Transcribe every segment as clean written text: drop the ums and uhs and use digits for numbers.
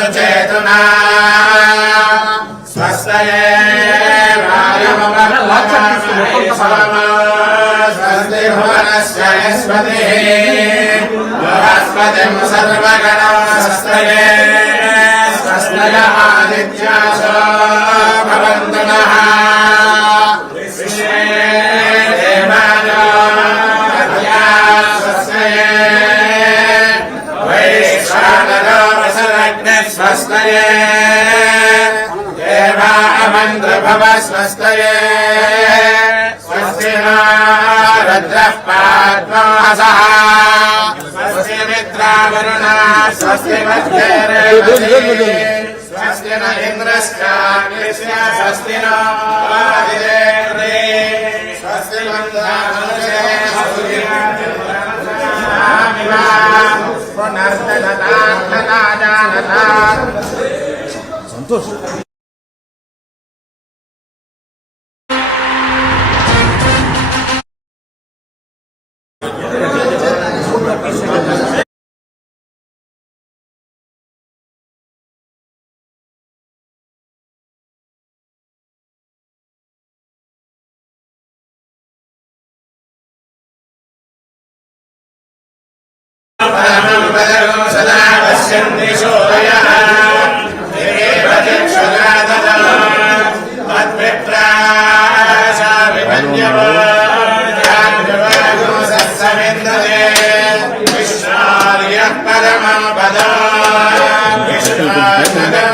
सुचेतुना स्वस्तये स्वस्ति भुवनस्य यस्पतिः बृहस्पतिं सर्वगणमस्तये स्वस्तय आदित्यासो भवन्तु नः विश्वे देवानो स्वस्तये वैश्वानरो वसुरग्निः स्वस्तये देवा अमन्त्रभव स्वस्तये स्वस्ति नो रुद्रः पाद्मोऽहसः स्वस्ति मित्रावरुणा स्वस्ति मध्यरेवती स्वस्ति न इन्द्रश्चाग्निश्च स्वस्ति नो आदिदेवते स्वस्ति मन्दामनुषे पुनर्दनता संतोष सदा पश्यन्ति सूर्यः विष्णोर्यः परमं पदो विष्णोर्यानि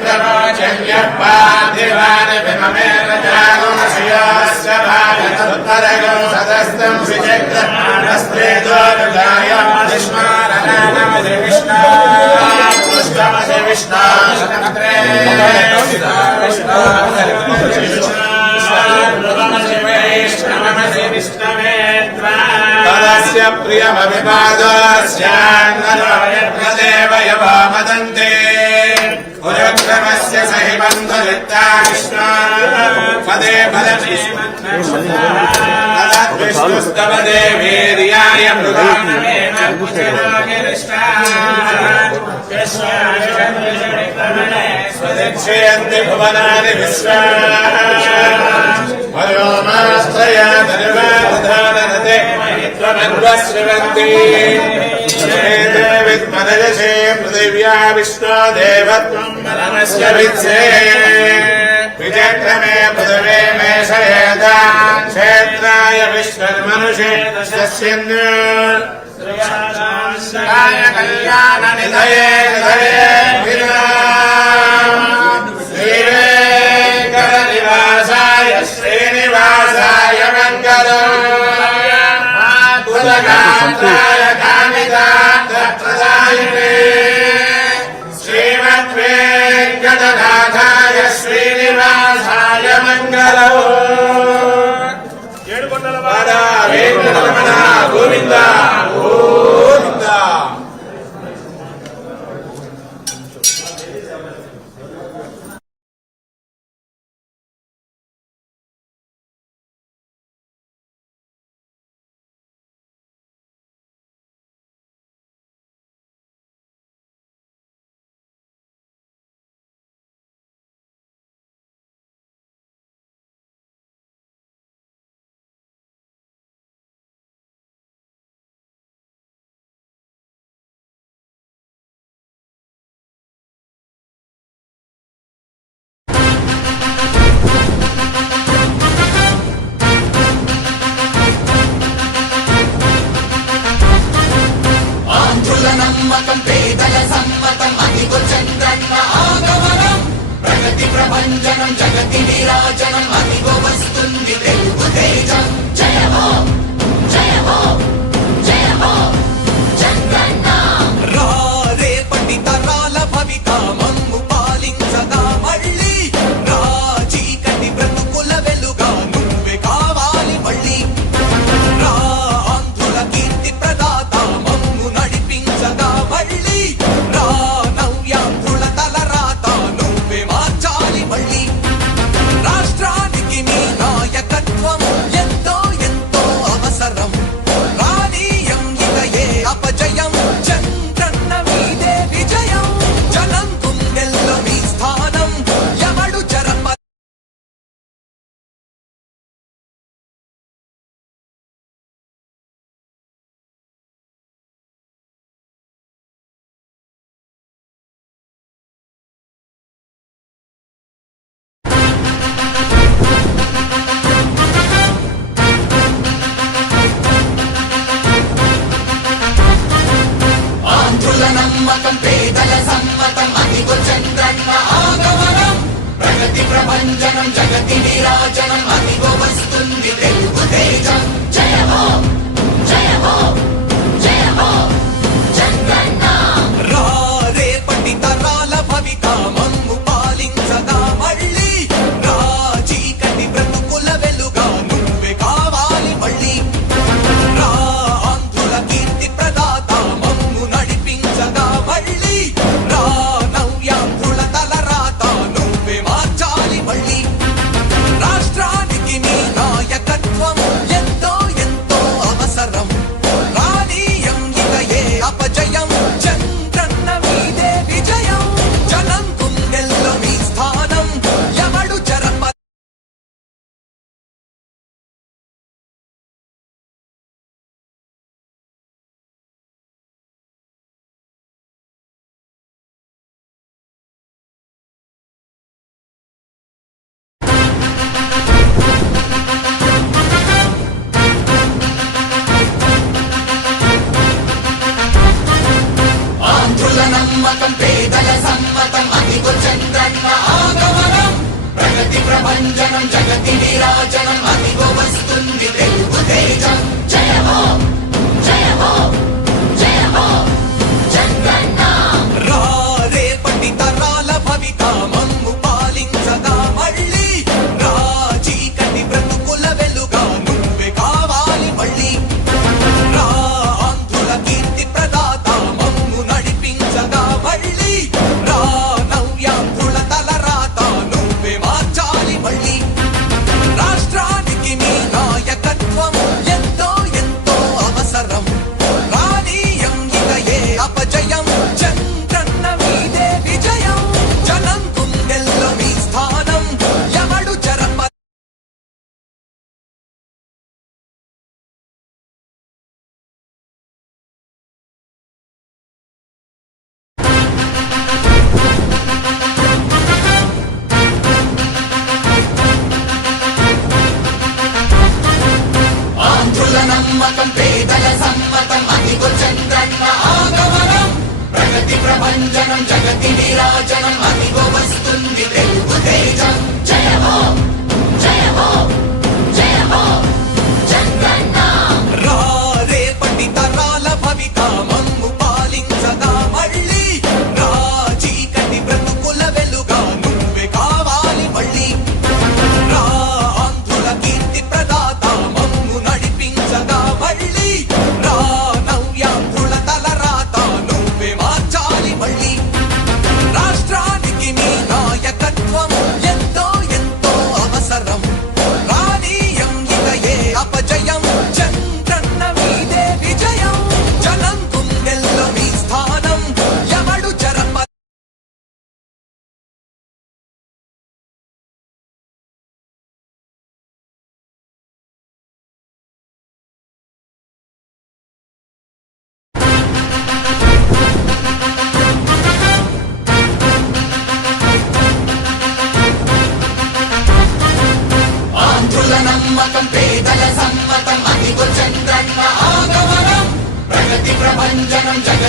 प्रवोचन्यः पार्थिवानि विममेव जागोमशयोश्च भारतोत्तरगो सदस्तं विचक्रस्त्रेदो विदाय विष्णोरनामधि विष्णो पुष्पमधि विष्णो शतमत्रे विष्णवे तदस्य प्रियमभिपादस्यान्नदेव यवमदन्ते पुरुक्रमस्य सहि बन्धुरित्ता विष्णो पदे तदद्विष्णुस्तव देवीर्याय स्वदिक्षयन्ति भुवनानि विश्वा वयोमाश्रया धनुवाधाननते त्वमन्वश्रवन्ति विद्मनयसे पृथिव्या विष्णो देवत्वं नमस्य वित्से विचक्रमे पृथिवे मेषयेता क्षेत्राय विश्वमनुषे दशस्यन्द्र कल्याणनिधये श्रीवेङ्कटनिवासाय श्रीनिवासाय मङ्गलम् मातुलगात्राय कामितार्थप्रदायिने श्रीमद्वेङ्कटनाथाय श्रीनिवासाय मङ्गलम् वेङ्कटरमण गोविन्द गोविन्द నమ్మకం పేదల సమ్మతం అదిగో చంద్రన్న ఆగమనం ప్రగతి ప్రభంజనం జగతి విరాజనం అదిగో వస్తుంది తెలుగు తేజం జయ హో జయ హో జయ హో చంద్రన్న రా రేపటి తరాల భవిత మమ్ము పాలించగా మళ్ళీ రా చీకటి బ్రతుకుల వెలుగా నువ్వే కావాలి మళ్ళీ రా ఆంధ్రుల కీర్తి ప్రదాత మమ్ము నడిపించగా మళ్ళీ రా నవ్యాంధ్రుల తలరాత నువ్వే మార్చాలి మళ్ళీ రాష్ట్రానికి నీ నాయకత్వం ఎంతో ఎంతో అవసరం రా నమ్మకం పేదల సమ్మతం అదిగో చంద్రన్న ఆగమనం ప్రగతి ప్రభంజనం జగతి నీరాజనం అదిగో వస్తుంది తెలుగు తేజం జయ హో జయ హో జయ హో చంద్రన్న రా రేపటి తరాల భవిత మమ్ము పాలించగా మళ్ళీ రా చీకటి బ్రతుకుల వెలుగా నువ్వే కావాలి మళ్ళీ రా ఆంధ్రుల కీర్తి ప్రదాత మమ్ము నడిపించగా మళ్ళీ రా నవ్యాంధ్రుల తలరాత నువ్వే మార్చాలి మళ్ళీ రాష్ట్రానికి నీ నాయకత్వం ఎంతో ఎంతో అవసరం రానీయం ఇక ఏ అపజయం చంద్రన్న మీదే విజయం జనం గుండెల్లో మీ స్థానం ఎవడు జరప ఆంధ్రుల నమ్మకం పేదల సమ్మతం అదిగో చంద్రన్న ఆగమనం ప్రగతి ప్రభంజనం జగతి నీరాజనం అదిగో వస్తుంది తెలుగు తేజం జయ హో జయ హో జయ హో చంద్రన్న రా రేపటి తరాల భవిత మమ్ము పాలించగా మళ్ళీ రా చీకటి బ్రతుకుల వెలుగా నువ్వే కావాలి మళ్ళీ రా ఆంధ్రుల కీర్తి ప్రదాత మమ్ము నడిపించగా మళ్ళీ రా నవ్యాంధ్రుల తలరాత నువ్వే మార్చాలి మళ్ళీ రాష్ట్రానికి నీ నాయకత్వం ఎంతో ఎంతో అవసరం రానీయం ఇక ఏ అపజయం చంద్రన్న మీదే విజయం జనం గుండెల్లో మీ స్థానం ఎవడు జరప ఆంధ్రుల నమ్మకం పేదల సమ్మతం అదిగో చంద్రన్న ఆగమనం ప్రగతి ప్రభంజనం జగతి నీరాజనం అదిగో వస్తుంది తెలుగు తేజం జయ హో జయ హో జయ హో చంద్రన్న రా రేపటి తరాల భవిత మమ్ము పాలించగా మళ్ళీ రా చీకటి బ్రతుకుల వెలుగా నువ్వే కావాలి మళ్ళీ రా ఆంధ్రుల కీర్తి ప్రదాత మమ్ము నడిపించగా మళ్ళీ రా నవ్యాంధ్రుల తలరాత నువ్వే మార్చాలి మళ్ళీ రాష్ట్రానికి నీ నాయకత్వం ఎంతో ఎంతో అవసరం రానీయం ఇక ఏ అపజయం చంద్రన్న మీదే విజయం జనం గుండెల్లో మీ స్థానం ఎవడు జరప ఆంధ్రుల నమ్మకం పేదల సమ్మతం అదిగో చంద్రన్న ఆగమనం ప్రగతి ప్రభంజనం జగతి